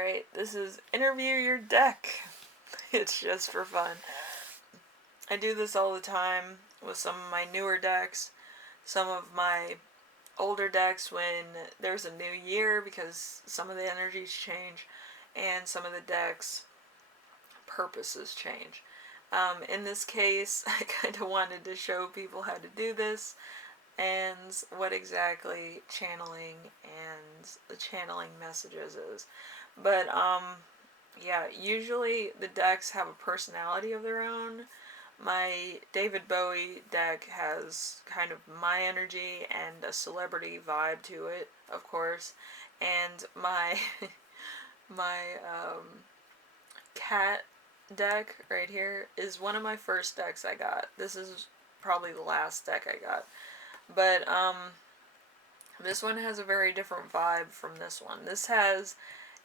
Alright, this is Interview Your Deck. It's just for fun. I do this all the time with some of my newer decks, some of my older decks when there's a new year because some of the energies change, and some of the decks' purposes change. In this case, I kind of wanted to show people how to do this and what exactly channeling and the channeling messages is. But yeah, usually the decks have a personality of their own. My David Bowie deck has kind of my energy and a celebrity vibe to it, of course. And my my cat deck right here is one of my first decks I got. This is probably the last deck I got. But this one has a very different vibe from this one. This has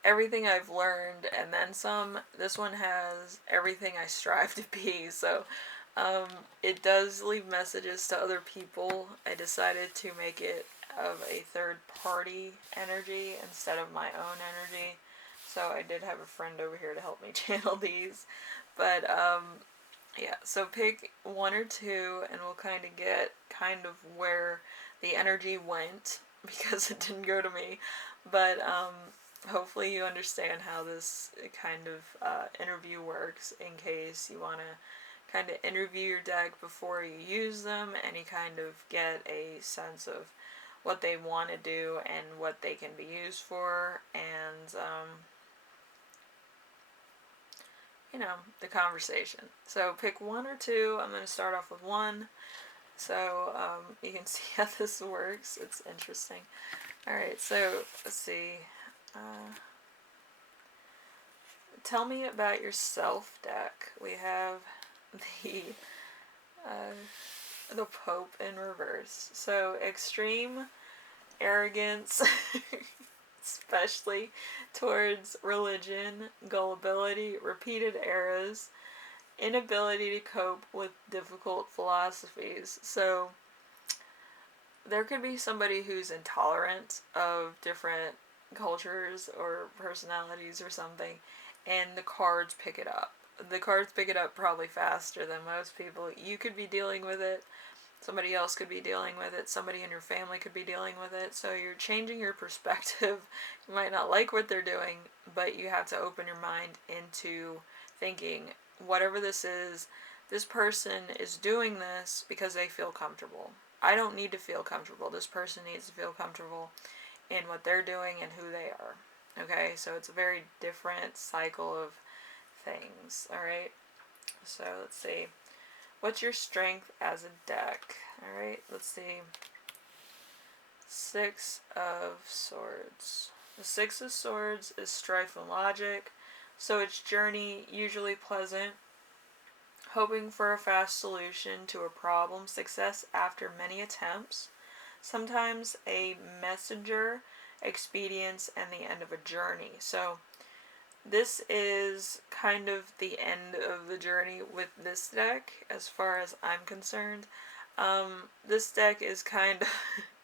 everything I've learned and then some. This one has everything I strive to be. So it does leave messages to other people. I decided to make it of a third party energy instead of my own energy. So I did have a friend over here to help me channel these. But yeah, so pick one or two and we'll kind of get kind of where the energy went because it didn't go to me. But hopefully you understand how this kind of interview works in case you want to kind of interview your deck before you use them and you kind of get a sense of what they want to do and what they can be used for, and you know, the conversation. So pick one or two. I'm going to start off with one so you can see how this works. It's interesting. Alright, so let's see. Tell me about yourself deck. We have the Pope in reverse. So extreme arrogance, especially towards religion, gullibility, repeated errors, inability to cope with difficult philosophies. So there could be somebody who's intolerant of different cultures or personalities or something, and the cards pick it up. The cards pick it up probably faster than most people. You could be dealing with it. Somebody else could be dealing with it. Somebody in your family could be dealing with it. So you're changing your perspective. You might not like what they're doing, but you have to open your mind into thinking, whatever this person is doing this because they feel comfortable. I don't need to feel comfortable. This person needs to feel comfortable in what they're doing and who they are. Okay, so it's a very different cycle of things. Alright, so let's see. What's your strength as a deck? Alright, let's see. Six of Swords. The Six of Swords is strife and logic, so it's journey, usually pleasant, hoping for a fast solution to a problem, success after many attempts, sometimes a messenger, expedience, and the end of a journey. So this is kind of the end of the journey with this deck as far as I'm concerned. This deck is kind of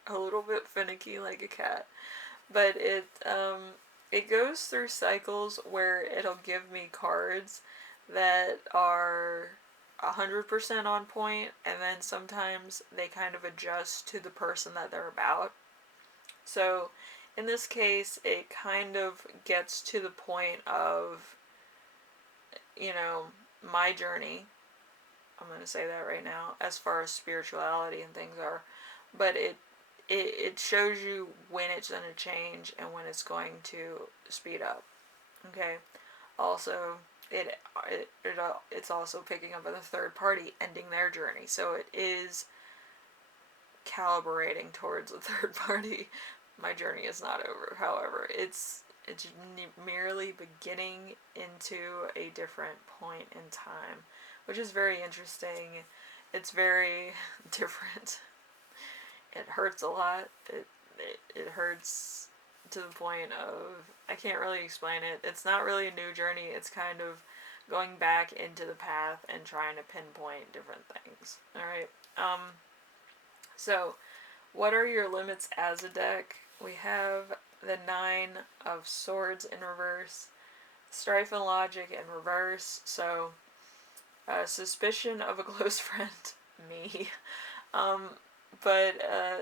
a little bit finicky like a cat, but it goes through cycles where it'll give me cards that are 100% on point, and then sometimes they kind of adjust to the person that they're about. So in this case, it kind of gets to the point of, you know, my journey. I'm going to say that right now, as far as spirituality and things are. But it shows you when it's going to change and when it's going to speed up. Okay? Also, it's also picking up on the third party, ending their journey. So it is calibrating towards a third party. My journey is not over, however. It's merely beginning into a different point in time, which is very interesting. It's very different. It hurts a lot. It hurts to the point of, I can't really explain it. It's not really a new journey. It's kind of going back into the path and trying to pinpoint different things. Alright. So what are your limits as a deck? We have the Nine of Swords in reverse, Strife and Logic in reverse, so suspicion of a close friend, me. Um, but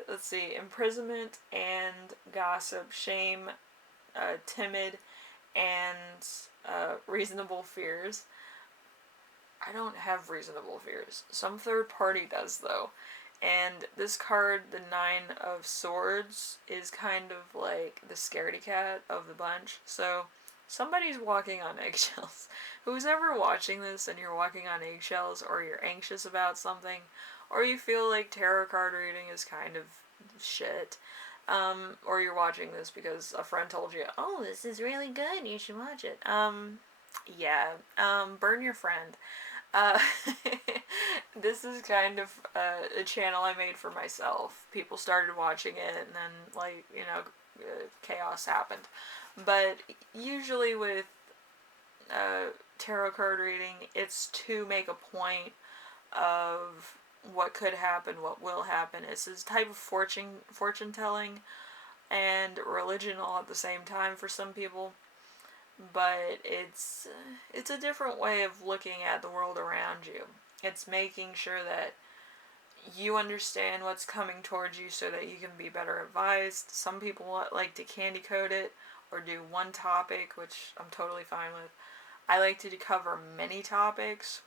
let's see, imprisonment and gossip, shame, timid, and reasonable fears. I don't have reasonable fears. Some third party does, though. And this card, the Nine of Swords, is kind of like the scaredy cat of the bunch. So somebody's walking on eggshells. Who's ever watching this and you're walking on eggshells, or you're anxious about something, or you feel like tarot card reading is kind of shit, or you're watching this because a friend told you, oh, this is really good, you should watch it. Yeah, burn your friend. Uh, this is kind of a channel I made for myself. People started watching it, and then, like, chaos happened. But usually with tarot card reading, it's to make a point of what could happen, what will happen. It's this type of fortune telling and religion all at the same time for some people. But it's a different way of looking at the world around you. It's making sure that you understand what's coming towards you so that you can be better advised. Some people like to candy coat it or do one topic, which I'm totally fine with. I like to cover many topics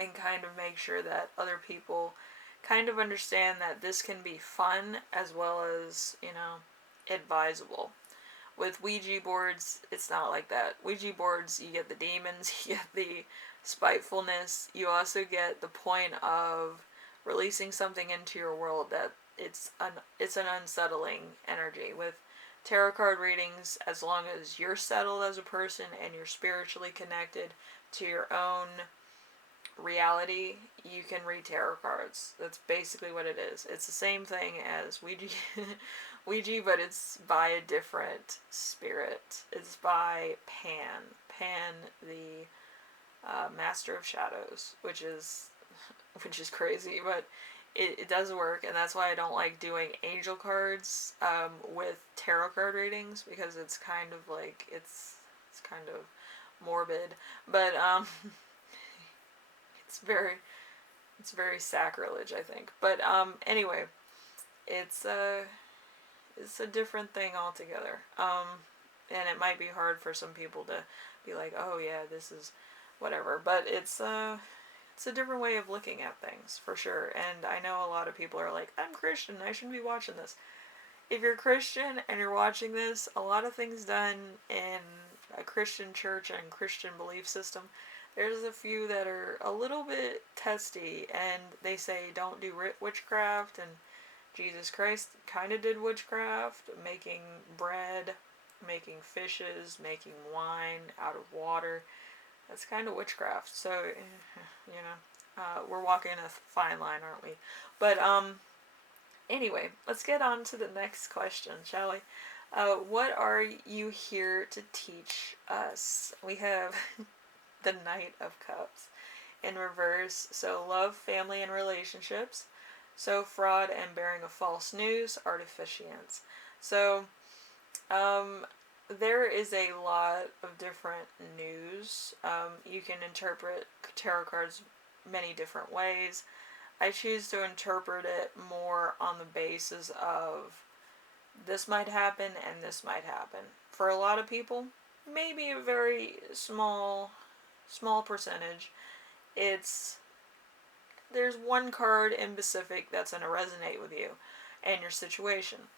and kind of make sure that other people kind of understand that this can be fun as well as, advisable. With Ouija boards, it's not like that. Ouija boards, you get the demons, you get the spitefulness, you also get the point of releasing something into your world that it's an unsettling energy. With tarot card readings, as long as you're settled as a person and you're spiritually connected to your own reality, you can read tarot cards. That's basically what it is. It's the same thing as Ouija, but it's by a different spirit. It's by Pan, the Master of Shadows, which is crazy, but it does work, and that's why I don't like doing angel cards with tarot card readings, because it's kind of like it's kind of morbid, but it's very sacrilege, I think. But anyway, it's a different thing altogether. And it might be hard for some people to be like, oh yeah, this is whatever. But it's a different way of looking at things, for sure. And I know a lot of people are like, I'm Christian, I shouldn't be watching this. If you're Christian and you're watching this, a lot of things done in a Christian church and Christian belief system, there's a few that are a little bit testy, and they say don't do witchcraft, and Jesus Christ kind of did witchcraft, making bread, making fishes, making wine out of water. That's kind of witchcraft. So, we're walking a fine line, aren't we? But anyway, let's get on to the next question, shall we? What are you here to teach us? We have the Knight of Cups in reverse. So love, family, and relationships. So fraud and bearing of false news, artificience. So there is a lot of different news. You can interpret tarot cards many different ways. I choose to interpret it more on the basis of this might happen and this might happen. For a lot of people, maybe a very small percentage, there's one card in specific that's going to resonate with you and your situation.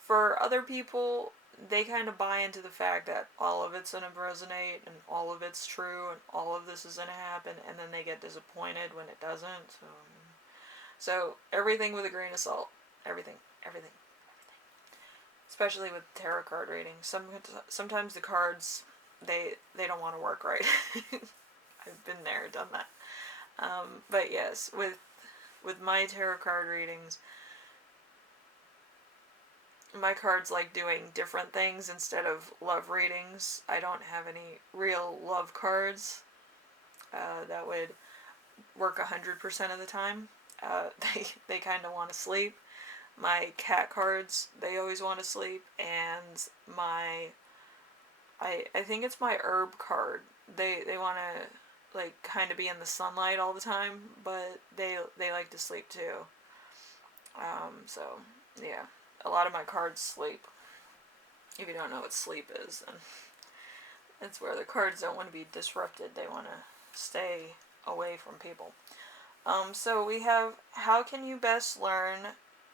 For other people, they kind of buy into the fact that all of it's going to resonate and all of it's true and all of this is going to happen, and then they get disappointed when it doesn't. So everything with a grain of salt. Everything. Especially with tarot card reading. Sometimes the cards, they don't want to work right. I've been there, done that. But yes, with my tarot card readings, my cards like doing different things instead of love readings. I don't have any real love cards that would work 100% of the time. They kind of want to sleep. My cat cards, they always want to sleep, and I think it's my herb card. They want to like kind of be in the sunlight all the time, but they like to sleep too. So yeah, a lot of my cards sleep. If you don't know what sleep is, then it's where the cards don't want to be disrupted. They want to stay away from people. So we have, how can you best learn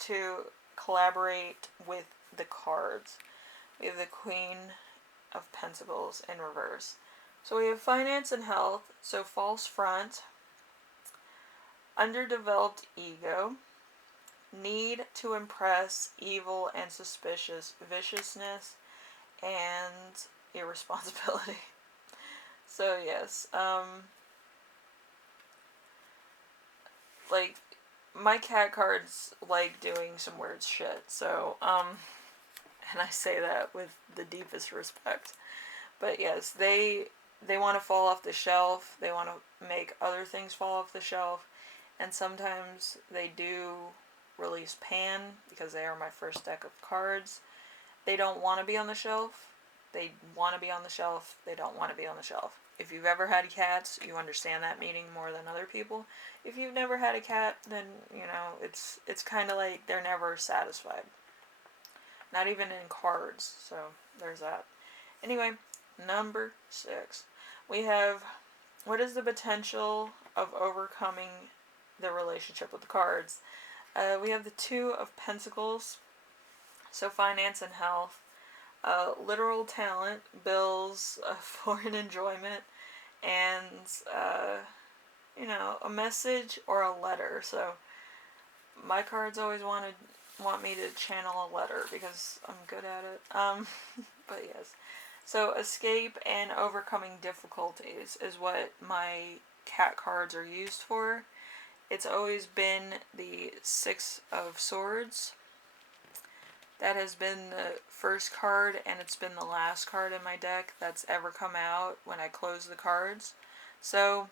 to collaborate with the cards? We have the Queen of Pentacles in reverse. So we have finance and health, so false front, underdeveloped ego, need to impress, evil and suspicious, viciousness, and irresponsibility. So yes, like, my cat cards like doing some weird shit, so, and I say that with the deepest respect. But yes, they want to fall off the shelf. They want to make other things fall off the shelf, and sometimes they do release Pan because they are my first deck of cards. They don't want to be on the shelf. They want to be on the shelf. They don't want to be on the shelf. If you've ever had cats, you understand that meaning more than other people. If you've never had a cat, then it's kind of like they're never satisfied. Not even in cards. So there's that. Anyway, number 6. We have, what is the potential of overcoming the relationship with the cards? We have the Two of Pentacles, so finance and health, literal talent, bills, foreign enjoyment, and, a message or a letter. So my cards always want me to channel a letter because I'm good at it. But yes. So escape and overcoming difficulties is what my cat cards are used for. It's always been the Six of Swords. That has been the first card, and it's been the last card in my deck that's ever come out when I close the cards. So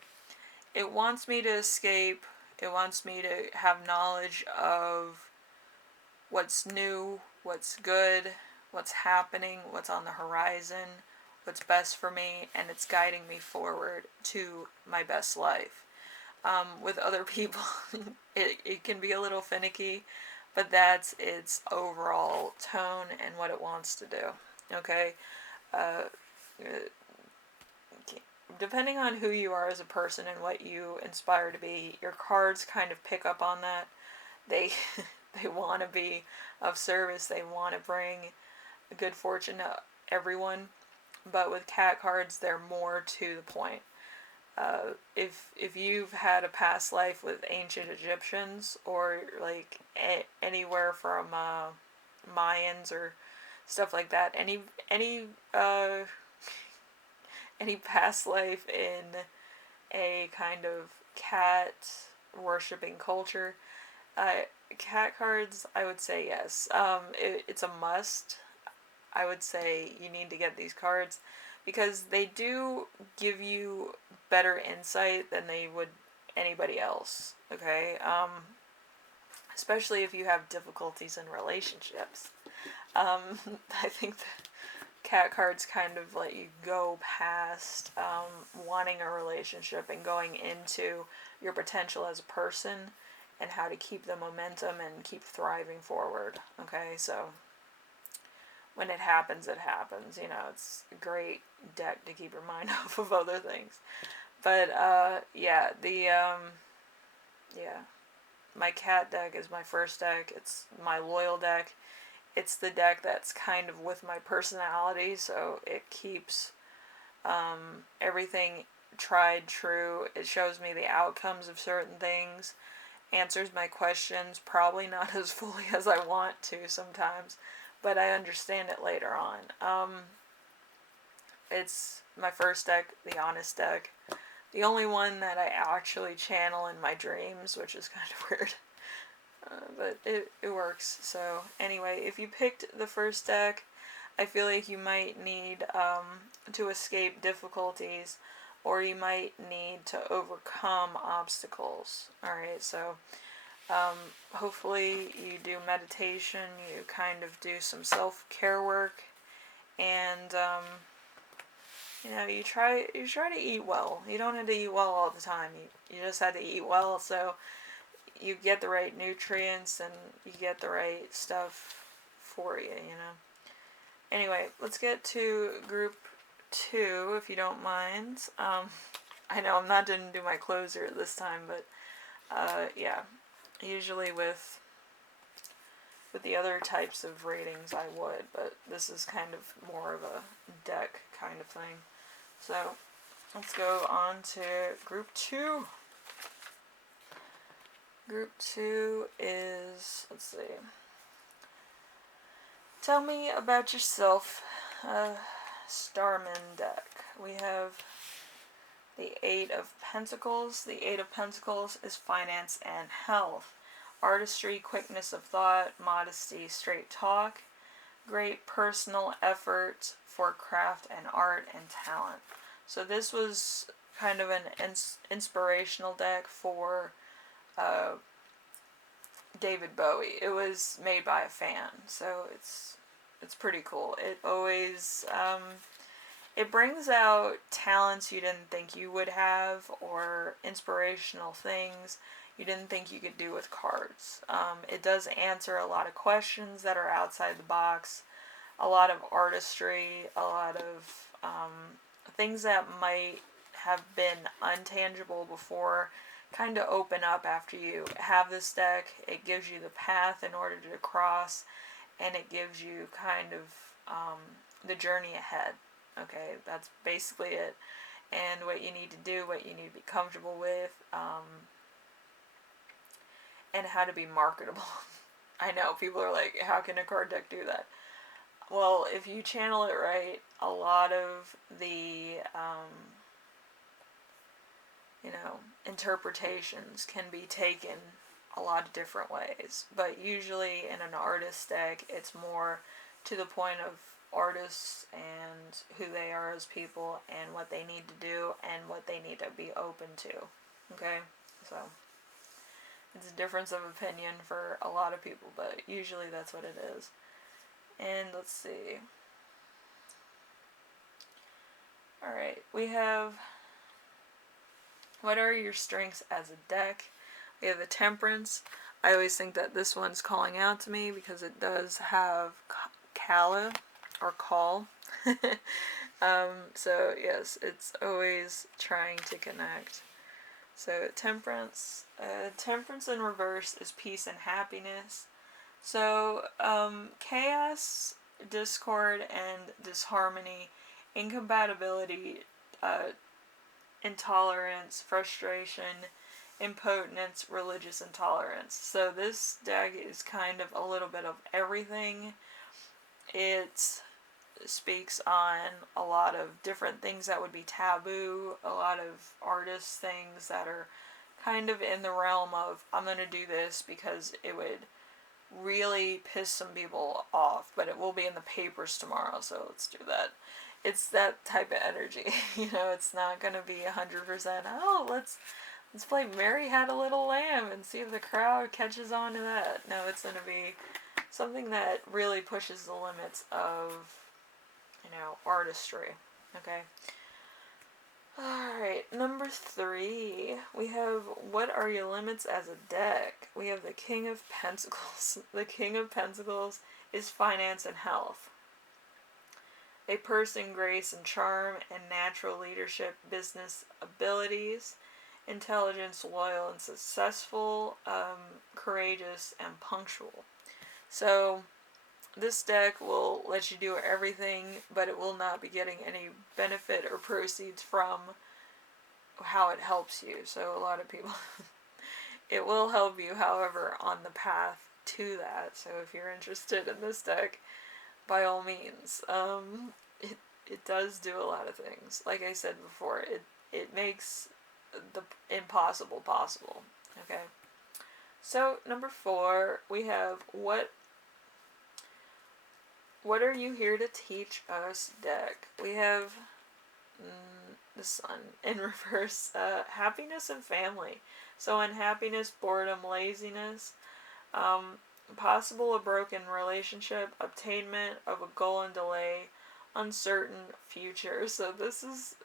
it wants me to escape. It wants me to have knowledge of what's new, what's good, what's happening, what's on the horizon, what's best for me, and it's guiding me forward to my best life. With other people, it can be a little finicky, but that's its overall tone and what it wants to do. Okay? Uh, Depending on who you are as a person and what you inspire to be, your cards kind of pick up on that. They they want to be of service. They want to bring good fortune to everyone. But with cat cards, they're more to the point. If you've had a past life with ancient Egyptians or like anywhere from Mayans or stuff like that, any past life in a kind of cat worshipping culture, cat cards, I would say yes. It's a must. I would say you need to get these cards because they do give you better insight than they would anybody else. Okay, especially if you have difficulties in relationships. I think that cat cards kind of let you go past wanting a relationship and going into your potential as a person and how to keep the momentum and keep thriving forward. Okay, so when it happens, it happens. It's a great deck to keep your mind off of other things. But yeah, my cat deck is my first deck. It's my loyal deck. It's the deck that's kind of with my personality, so it keeps everything tried true. It shows me the outcomes of certain things, answers my questions, probably not as fully as I want to sometimes, but I understand it later on. It's my first deck, the honest deck. The only one that I actually channel in my dreams, which is kind of weird. But it works. So anyway, if you picked the first deck, I feel like you might need to escape difficulties, or you might need to overcome obstacles. Alright, so Hopefully you do meditation, you kind of do some self-care work, and you try to eat well. You don't have to eat well all the time. You just have to eat well so you get the right nutrients and you get the right stuff for you, Anyway, let's get to group 2, if you don't mind. I know didn't do my closer this time, but yeah, usually with the other types of ratings I would, but this is kind of more of a deck kind of thing. So let's go on to group 2. Group 2 is, let's see, tell me about yourself, Starman deck. We have the 8 of Pentacles. The 8 of Pentacles is finance and health. Artistry, quickness of thought, modesty, straight talk. Great personal effort for craft and art and talent. So this was kind of an inspirational deck for David Bowie. It was made by a fan, so it's pretty cool. It always it brings out talents you didn't think you would have, or inspirational things you didn't think you could do with cards. It does answer a lot of questions that are outside the box, a lot of artistry, a lot of things that might have been untangible before kind of open up after you have this deck. It gives you the path in order to cross, and it gives you kind of the journey ahead. Okay, that's basically it. And what you need to do, what you need to be comfortable with, and how to be marketable. I know, people are like, how can a card deck do that? Well, if you channel it right, a lot of the, interpretations can be taken a lot of different ways. But usually in an artist deck, it's more to the point of artists and who they are as people and what they need to do and what they need to be open to. Okay? So it's a difference of opinion for a lot of people, but usually that's what it is. And let's see. Alright, we have, what are your strengths as a deck? We have the Temperance. I always think that this one's calling out to me because it does have Kala or call. So yes, it's always trying to connect. So Temperance. Temperance in reverse is peace and happiness. So chaos, discord, and disharmony, incompatibility, intolerance, frustration, impotence, religious intolerance. So this deck is kind of a little bit of everything. It speaks on a lot of different things that would be taboo, a lot of artist things that are kind of in the realm of, I'm going to do this because it would really piss some people off, but it will be in the papers tomorrow, so let's do that. It's that type of energy. It's not going to be 100%, oh, let's play Mary Had a Little Lamb and see if the crowd catches on to that. No, it's going to be something that really pushes the limits of, artistry. Okay. Alright, number 3, we have, what are your limits as a deck? We have the King of Pentacles. The King of Pentacles is finance and health. A person, grace and charm, and natural leadership, business abilities, intelligence, loyal and successful, courageous, and punctual. So this deck will let you do everything, but it will not be getting any benefit or proceeds from how it helps you. So a lot of people, it will help you, however, on the path to that. So if you're interested in this deck, by all means, it does do a lot of things. Like I said before, it makes the impossible possible. Okay. So number 4, we have what are you here to teach us deck? We have the sun in reverse. Happiness and family. So unhappiness, boredom, laziness, possible a broken relationship, obtainment of a goal and delay, uncertain future. So this is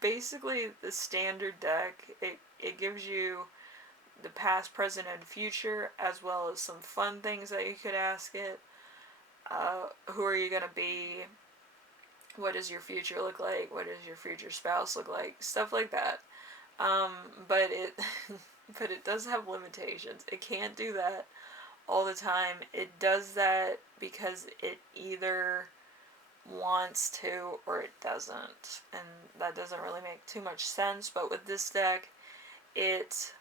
basically the standard deck. It gives you the past, present, and future, as well as some fun things that you could ask it. Who are you going to be? What does your future look like? What does your future spouse look like? Stuff like that. But it but it does have limitations. It can't do that all the time. It does that because it either wants to or it doesn't. And that doesn't really make too much sense. But with this deck, it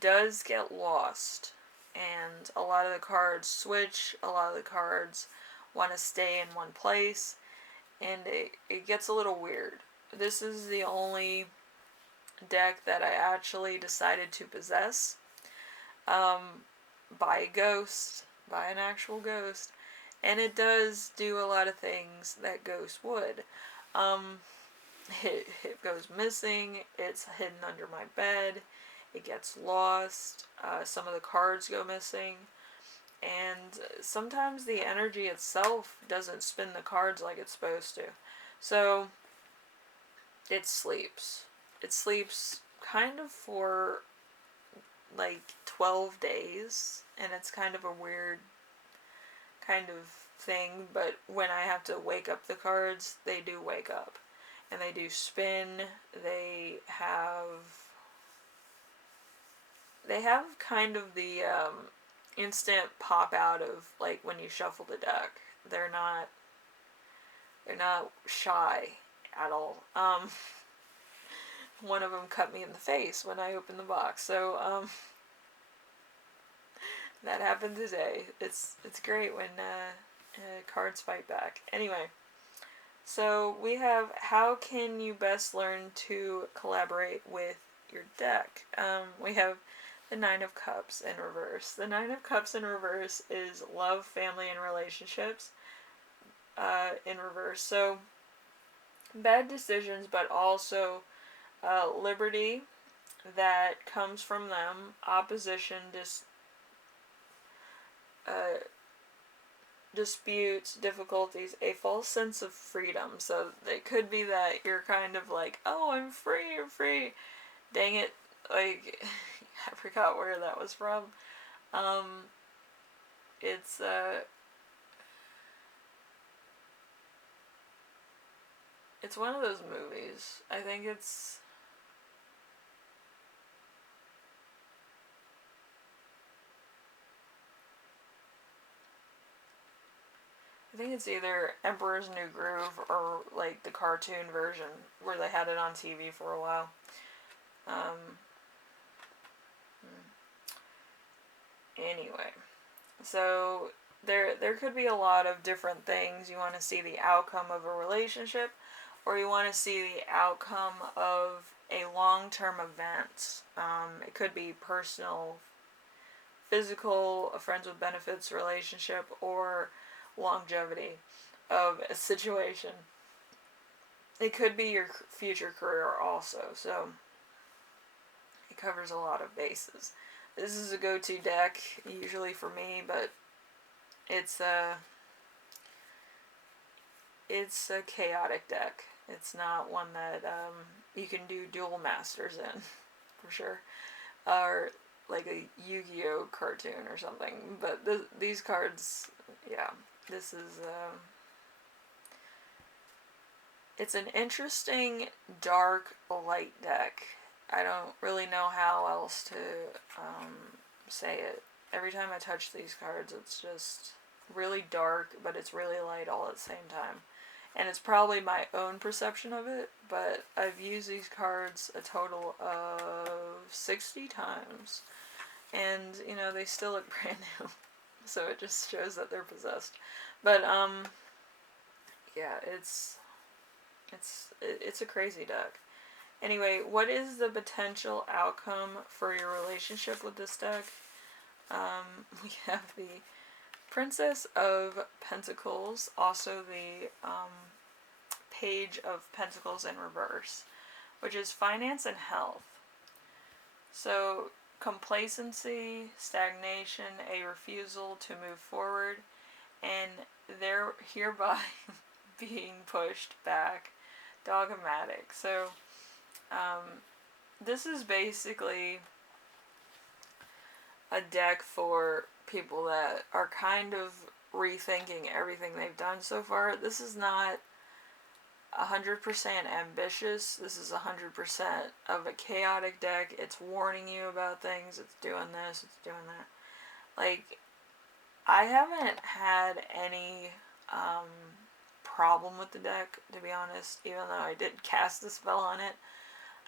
does get lost. And a lot of the cards switch. A lot of the cards want to stay in one place. And it gets a little weird. This is the only deck that I actually decided to possess. By a ghost. By an actual ghost. And it does do a lot of things that ghosts would. It goes missing. It's hidden under my bed. It gets lost. Some of the cards go missing. And sometimes the energy itself doesn't spin the cards like it's supposed to. So it sleeps. It sleeps kind of for like 12 days. And it's kind of a weird kind of thing. But when I have to wake up the cards, they do wake up. And they do spin. They have kind of the instant pop out of like when you shuffle the deck. They're not shy at all. One of them cut me in the face when I opened the box. So that happened today. It's great when cards fight back. Anyway, so we have how can you best learn to collaborate with your deck. We have the Nine of Cups in reverse. The Nine of Cups in reverse is love, family, and relationships in reverse. So, bad decisions, but also liberty that comes from them, opposition, disputes, difficulties, a false sense of freedom. So, it could be that you're kind of like, oh, I'm free. Dang it. Like, I forgot where that was from. It's one of those movies. I think it's either Emperor's New Groove or like the cartoon version where they had it on TV for a while. Anyway, so there could be a lot of different things. You want to see the outcome of a relationship, or you want to see the outcome of a long-term event. It could be personal, physical, a friends with benefits relationship, or longevity of a situation. It could be your future career also, so it covers a lot of bases. This is a go-to deck, usually for me, but it's a chaotic deck. It's not one that you can do dual masters in, for sure. Or like a Yu-Gi-Oh cartoon or something. But these cards, yeah, this is it's an interesting dark light deck. I don't really know how else to say it. Every time I touch these cards, it's just really dark, but it's really light all at the same time. And it's probably my own perception of it, but I've used these cards a total of 60 times. And, you know, they still look brand new. So it just shows that they're possessed. But, yeah, it's a crazy deck. Anyway, what is the potential outcome for your relationship with this deck? We have the Princess of Pentacles, also the Page of Pentacles in reverse. which is finance and health. So, complacency, stagnation, a refusal to move forward, and they're hereby being pushed back. Dogmatic. So, this is basically a deck for people that are kind of rethinking everything they've done so far. This is not 100% ambitious. This is 100% of a chaotic deck. It's warning you about things. It's doing this. It's doing that. Like, I haven't had any problem with the deck, to be honest, even though I did cast the spell on it.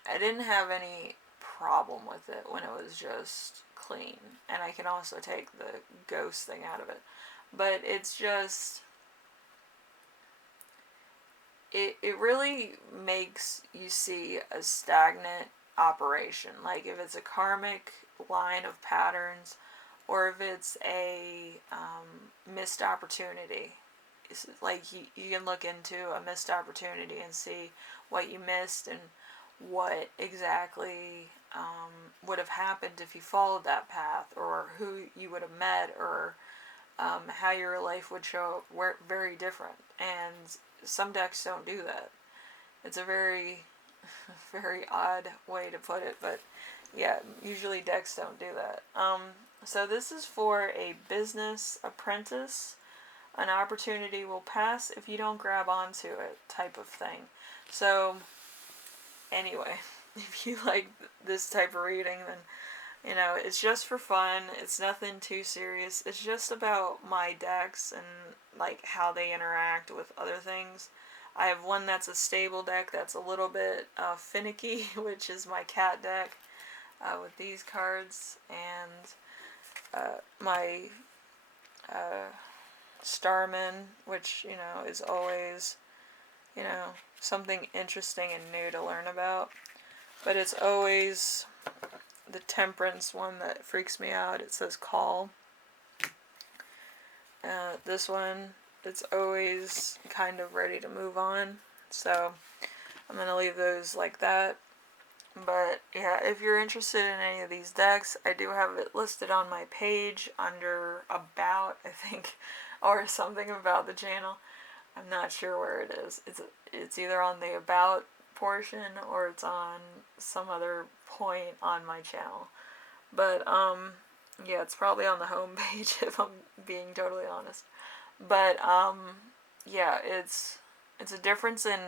I didn't have any problem with it when it was just clean. And I can also take the ghost thing out of it. But it's just... It really makes you see a stagnant operation. Like, if it's a karmic line of patterns, or if it's a missed opportunity. It's like, you can look into a missed opportunity and see what you missed and what exactly would have happened if you followed that path, or who you would have met, or how your life would show up very different. And some decks don't do that. It's a very, very odd way to put it, but yeah, usually decks don't do that. So this is for a business apprentice. An opportunity will pass if you don't grab onto it, type of thing. So, anyway, if you like this type of reading, then, you know, it's just for fun. It's nothing too serious. It's just about my decks and, like, how they interact with other things. I have one that's a stable deck that's a little bit finicky, which is my cat deck with these cards, and my starman, which, you know, is always, you know, something interesting and new to learn about. But it's always the temperance one that freaks me out. It says call. This one, it's always kind of ready to move on. So I'm going to leave those like that. But yeah, if you're interested in any of these decks, I do have it listed on my page under About, I think, or something about the channel. I'm not sure where it is. It's either on the About portion or it's on some other point on my channel. But yeah, it's probably on the home page if I'm being totally honest. But yeah, it's a difference in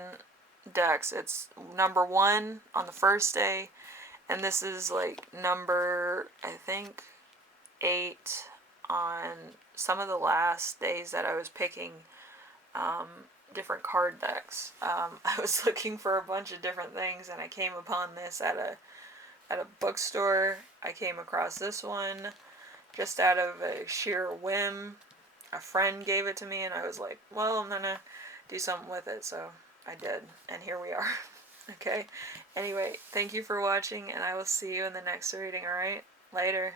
decks. It's number 1 on the first day, and this is like number, I think, 8 on some of the last days that I was picking different card decks. I was looking for a bunch of different things, and I came upon this at a bookstore. I came across this one just out of a sheer whim. A friend gave it to me, and I was like, well, I'm gonna do something with it, so I did, and here we are. Okay, anyway, thank you for watching, and I will see you in the next reading, alright? Later.